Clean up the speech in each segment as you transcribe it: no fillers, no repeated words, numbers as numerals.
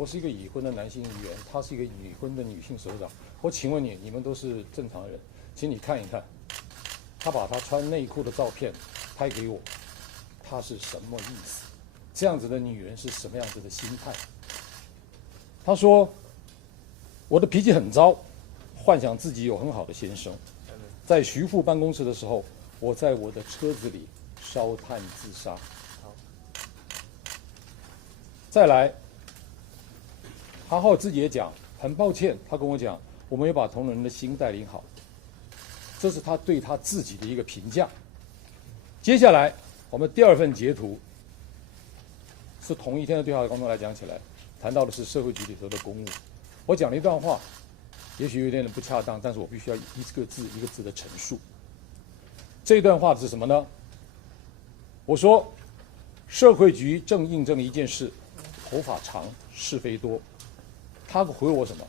我是一个已婚的男性议员，她是一个已婚的女性首长。我请问你，你们都是正常人，请你看一看，她把她穿内裤的照片拍给我，她是什么意思？这样子的女人是什么样子的心态？她说，我的脾气很糟，幻想自己有很好的先生。在徐副办公室的时候，我在我的车子里烧炭自杀。再来，哈浩自己也讲，很抱歉，他跟我讲，我没有把同仁的心带领好，这是他对他自己的一个评价。接下来，我们第二份截图是同一天的对话当中来讲起来，谈到的是社会局里头的公务。我讲了一段话，也许有点不恰当，但是我必须要一个字一个字的陈述。这段话是什么呢？我说，社会局正印证一件事：头发长，是非多。他回我什么？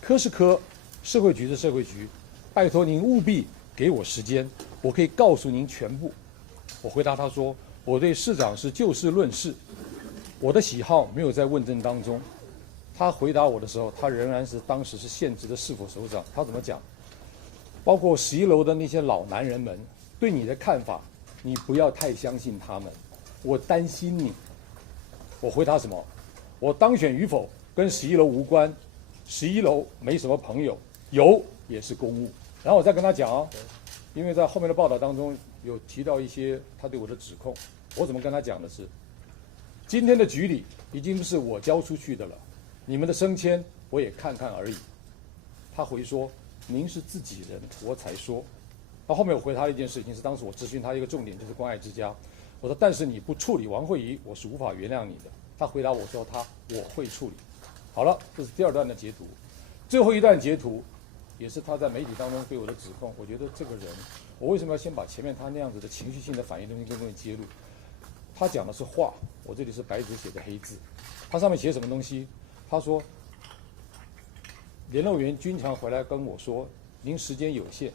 科是科，社会局是社会局，拜托您务必给我时间，我可以告诉您全部。我回答他说，我对市长是就事论事，我的喜好没有在问政当中。他回答我的时候，他仍然是当时是现职的市府首长。他怎么讲？包括11楼的那些老男人们对你的看法，你不要太相信他们，我担心你。我回答什么？我当选与否跟11楼无关，11楼没什么朋友，有也是公务。然后我再跟他讲哦，因为在后面的报道当中有提到一些他对我的指控，我怎么跟他讲的是，今天的局里已经是我交出去的了，你们的升迁我也看看而已。他回说，您是自己人，我才说。那后面我回他的一件事情是，当时我咨询他一个重点就是关爱之家，我说但是你不处理王慧仪，我是无法原谅你的。他回答我说我会处理。好了，这是第二段的截图，最后一段截图也是他在媒体当中对我的指控。我觉得这个人，我为什么要先把前面他那样子的情绪性的反应东西跟各位揭露？他讲的是话，我这里是白纸写的黑字。他上面写什么东西？他说，联络员军强回来跟我说，您时间有限，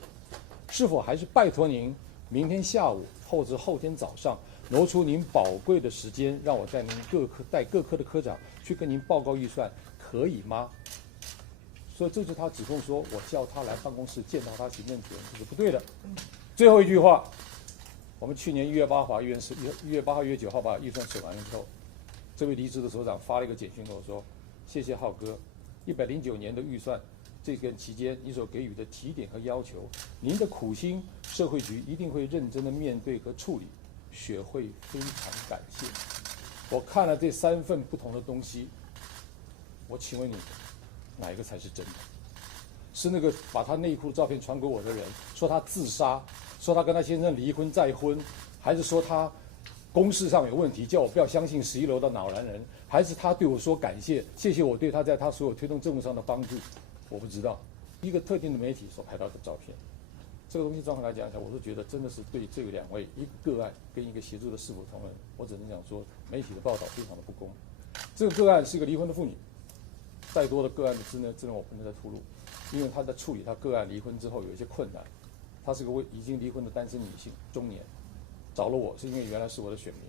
是否还是拜托您明天下午或者后天早上挪出您宝贵的时间，让我带您带各科的科长去跟您报告预算，可以吗？所以这就是他指控说我叫他来办公室见到他行政主任，这是不对的。最后一句话，我们去年1月8号、1月8号、1月9号把预算审完了之后，这位离职的首长发了一个简讯跟我说，谢谢浩哥，109年的预算这个期间你所给予的提点和要求，您的苦心，社会局一定会认真的面对和处理，学会非常感谢。我看了这3份不同的东西，我请问你，哪一个才是真的？是那个把他内裤的照片传给我的人，说他自杀，说他跟他先生离婚再婚，还是说他公事上有问题，叫我不要相信11楼的老男人，还是他对我说感谢，谢谢我对他在他所有推动政务上的帮助？我不知道。一个特定的媒体所拍到的照片，这个东西综合来讲一下，我是觉得真的是对这2位，一个个案跟一个协助的市府同仁，我只能讲说媒体的报道非常的不公。这个个案是一个离婚的妇女，再多的个案的资料我不能再透露，因为她在处理她个案离婚之后有一些困难。她是个已经离婚的单身女性，中年，找了我是因为原来是我的选民，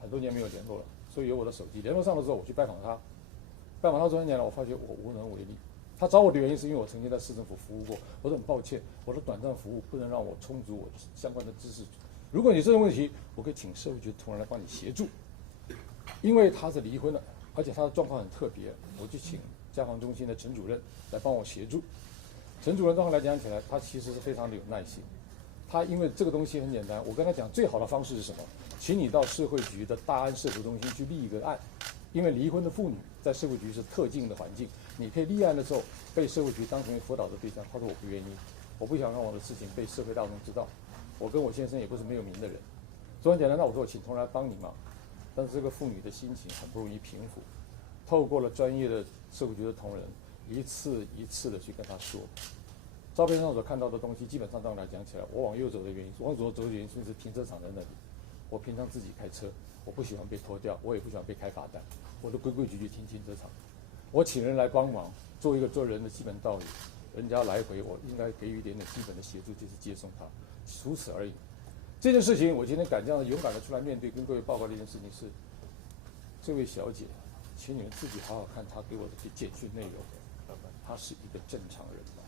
很多年没有联络了，所以有我的手机联络上的时候，我去拜访她，拜访她多少年了，我发觉我无能为力。他找我的原因是因为我曾经在市政府服务过，我说很抱歉，我的短暂服务不能让我充足我的相关的知识。如果你这种问题，我可以请社会局同仁来帮你协助。因为他是离婚了，而且他的状况很特别，我就请家防中心的陈主任来帮我协助。陈主任状况来讲起来，他其实是非常的有耐心。他因为这个东西很简单，我跟他讲最好的方式是什么？请你到社会局的大安社福中心去立一个案，因为离婚的妇女在社会局是特境的环境。你可以立案的时候被社会局当成辅导的对象，他说我不愿意，我不想让我的事情被社会大众知道，我跟我先生也不是没有名的人，所以很简单，那我说我请同仁来帮你忙，但是这个妇女的心情很不容易平复，透过了专业的社会局的同仁，一次一次的去跟他说，照片上所看到的东西，基本上这样来讲起来，我往右走的原因，往左走的原因是停车场在那里，我平常自己开车，我不喜欢被拖掉，我也不喜欢被开罚单，我都规规矩矩停停车场。我请人来帮忙，做一个做人的基本道理。人家来回，我应该给予一点点基本的协助，就是接送他，除此而已。这件事情，我今天敢这样勇敢的出来面对，跟各位报告的一件事情是，这位小姐请你们自己好好看他给我的简讯内容，他是一个正常人吗？